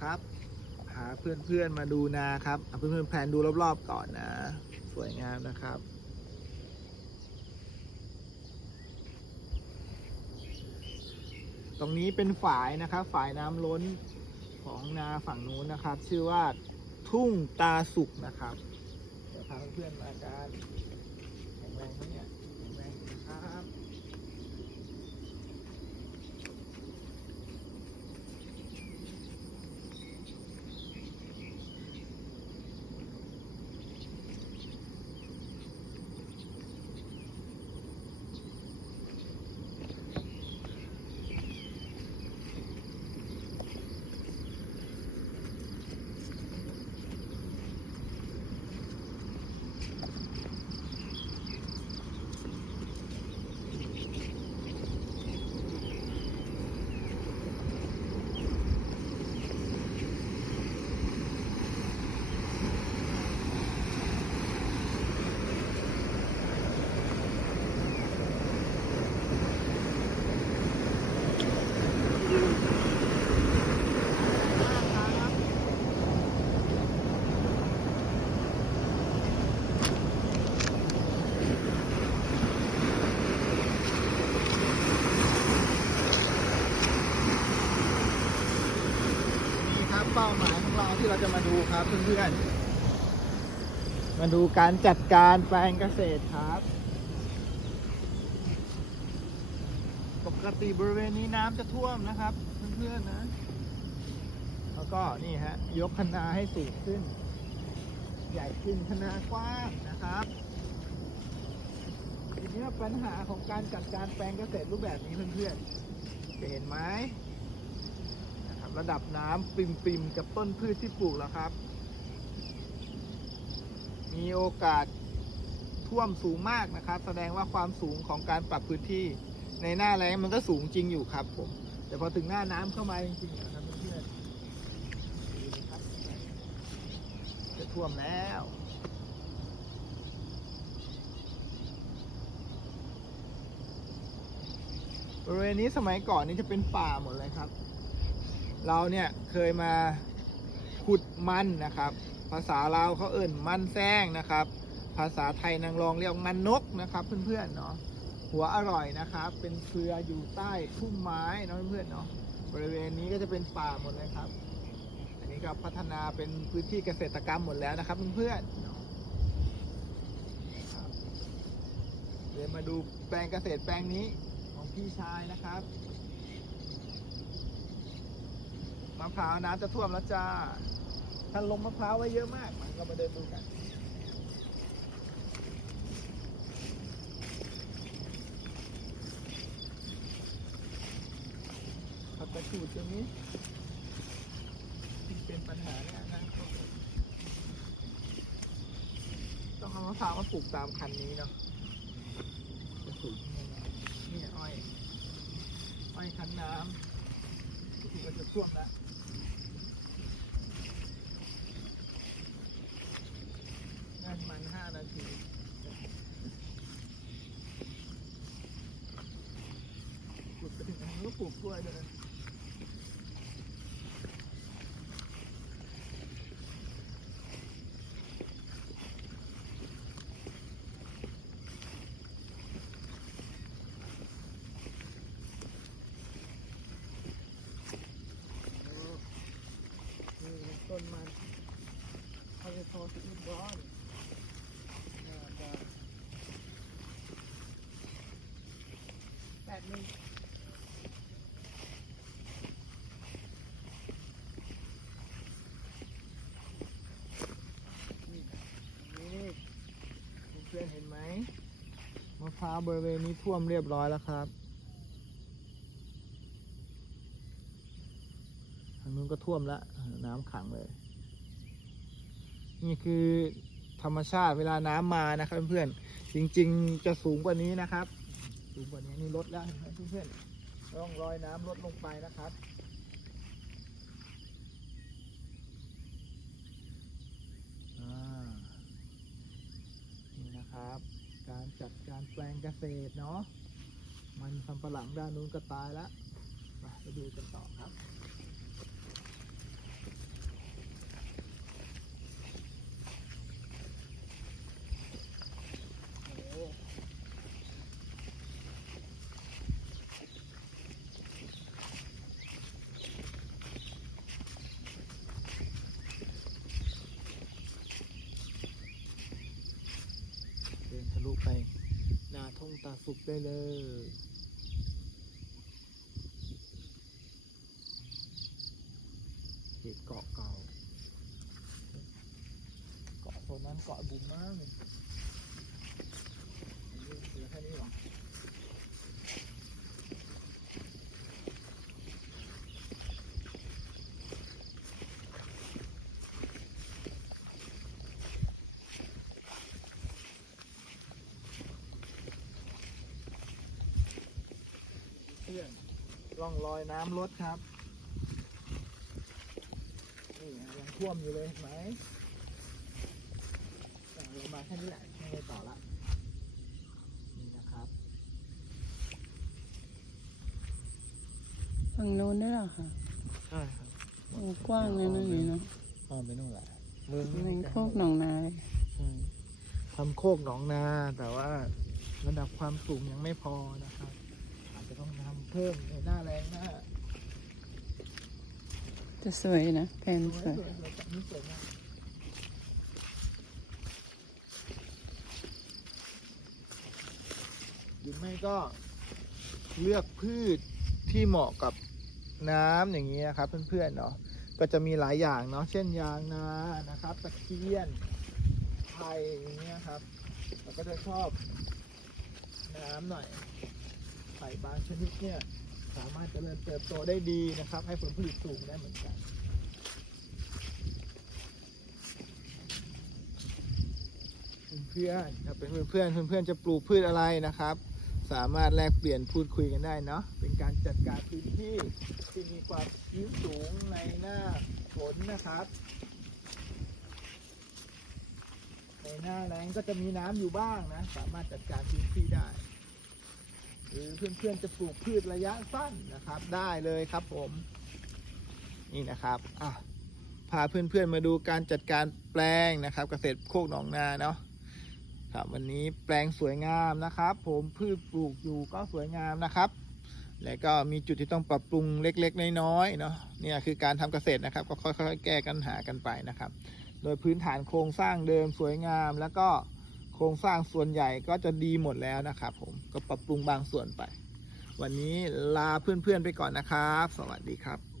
ครับ พาเพื่อนๆมาดูนาครับเอาเพื่อนๆแพลนดูรอบๆก่อนนะ สวยงามนะครับตรงนี้เป็นฝายนะครับ ฝายน้ำล้นของนาฝั่งนู้นนะครับ ชื่อว่าทุ่งตาสุกนะครับเดี๋ยวพาเพื่อนมากันแข็งแรงไหมเนี่ยแข็งแรงดีนะครับ เป้าหมายของเราที่เราจะมาดูครับเพื่อนๆมาดูการจัดการแปลงเกษตรครับ ปกติบริเวณนี้น้ำจะท่วมนะครับเพื่อนๆนะ แล้วก็นี่ฮะยกคนาให้สูงขึ้น ใหญ่ขึ้นคนากว้างนะครับทีนี้ปัญหาของการจัดการแปลงเกษตรรูปแบบนี้เพื่อนๆจะเห็นไหม ระดับน้ำปิมปิมกับต้นพืชที่ปลูกแล้วครับ มีโอกาสท่วมสูงมากนะครับ แสดงว่าความสูงของการปรับพื้นที่ในหน้าแล้งมันก็สูงจริงอยู่ครับผมแต่พอถึงหน้าน้ำเข้ามาจริงๆนะครับเพื่อนๆจะท่วมแล้วบริเวณนี้สมัยก่อนนี่จะเป็นป่าหมดเลยครับ เราเนี่ยเคยมาขุดมันนะครับ ภาษาลาวเขาเอิ่นมันแซงนะครับ ภาษาไทยนางรองเรียกมันนกนะครับ เพื่อนๆเนาะหัวอร่อยนะครับ เป็นเครืออยู่ใต้พุ่มไม้เนาะเพื่อนๆเนาะบริเวณนี้ก็จะเป็นป่าหมดเลยครับ อันนี้ก็พัฒนาเป็นพื้นที่เกษตรกรรมหมดแล้วนะครับเพื่อนๆเนาะเดี๋ยวมาดูแปลงเกษตรแปลงนี้ของพี่ชายนะครับ มะพร้าวน้ำจะท่วมแล้วจ้าท่านลงมะพร้าวไว้เยอะมากมันก็มาเดินดูกันผักกระชูดตรงนี้ที่เป็นปัญหาเนี่ยนะต้องเอามะพร้าวมาปลูกตามคันนี้เนาะจะสูงยังไงนี่อ้อยอ้อยคันน้ำ ที่มันจะท่วมแล้วนั่นมันห้านาทีปลูกไปถึงอันนู้นก็ปลูกกล้วยเลยนะโอ้ นี่ต้นมันเขาจะโทรสิบร้อนน่าจะแปดหนึ่งนี่เพื่อนเห็นไหมมะพร้าวบริเวณนี้ท่วมเรียบร้อยแล้วครับ ท่วมแล้วน้ำขังเลย นี่คือธรรมชาติเวลาน้ำมานะครับเพื่อนๆจริง ๆ จะสูงกว่านี้นะครับ สูงกว่านี้นี่ลดแล้วเพื่อนๆร่องรอยน้ำลดลงไปนะครับนี่นะครับ การจัดการแปลงเกษตรเนาะมันสำปะหลังด้านนู้นก็ตายแล้วมาไปดูกันต่อครับ ทุ่งตาสุกได้เลยเขตเกาะเก่า เกาะโซนนั้นเกาะบุมมากเลยเหลือแค่นี้หรอ ร่องรอยน้ำลดครับ นี่ฮะยังท่วมอยู่เลยเห็นไหมอะเรามาแค่นี้แหละไม่ไปต่อละนี่นะครับฝั่งโน้นด้วยเหรอคะใช่ครับโอ้กว้างเลยนะนี่เนาะอ้อมไปนู่นแหละเมืองเป็นโคกหนองนาเลยใช่ทำโคกหนองนาแต่ว่าระดับความสูงยังไม่พอนะครับ เพิ่มในหน้าแรงหน้าจะสวยนะแผนสสววยยสวยสวยจากนี้สวยมากหรือไม่ก็เลือกพืชที่เหมาะกับน้ำอย่างนี้นะครับ เพื่อนๆเนาะก็จะมีหลายอย่างเนาะเช่นยางนานะครับตะเคียนไผ่อย่างเงี้ยครับเราก็จะชอบน้ำหน่อย ไผ่บางชนิดเนี่ยสามารถเจริญเติบโตได้ดีนะครับ ให้ผลผลิตสูงได้เหมือนกันเพื่อนๆถ้าเป็นเพื่อนเพื่อนๆจะปลูกพืชอะไรนะครับ สามารถแลกเปลี่ยนพูดคุยกันได้เนาะเป็นการจัดการพื้นที่ที่มีความชื้นสูงในหน้าฝนนะครับในหน้าแล้งก็จะมีน้ำอยู่บ้างนะ สามารถจัดการพื้นที่ได้ หรือเพื่อนๆจะปลูกพืชระยะสั้นนะครับ ได้เลยครับผม นี่นะครับอะพาเพื่อนๆมาดูการจัดการแปลงนะครับ เกษตรโคกหนองนาเนาะครับวันนี้แปลงสวยงามนะครับ ผมพืชปลูกอยู่ก็สวยงามนะครับ และก็มีจุดที่ต้องปรับปรุงเล็กๆน้อยๆเนาะเนี่ยคือการทำเกษตรนะครับ ก็ค่อยๆแก้กันหากันไปนะครับ โดยพื้นฐานโครงสร้างเดิมสวยงามแล้วก็ โครงสร้างส่วนใหญ่ก็จะดีหมดแล้วนะครับผมก็ปรับปรุงบางส่วนไป วันนี้ลาเพื่อนๆไปก่อนนะครับ สวัสดีครับ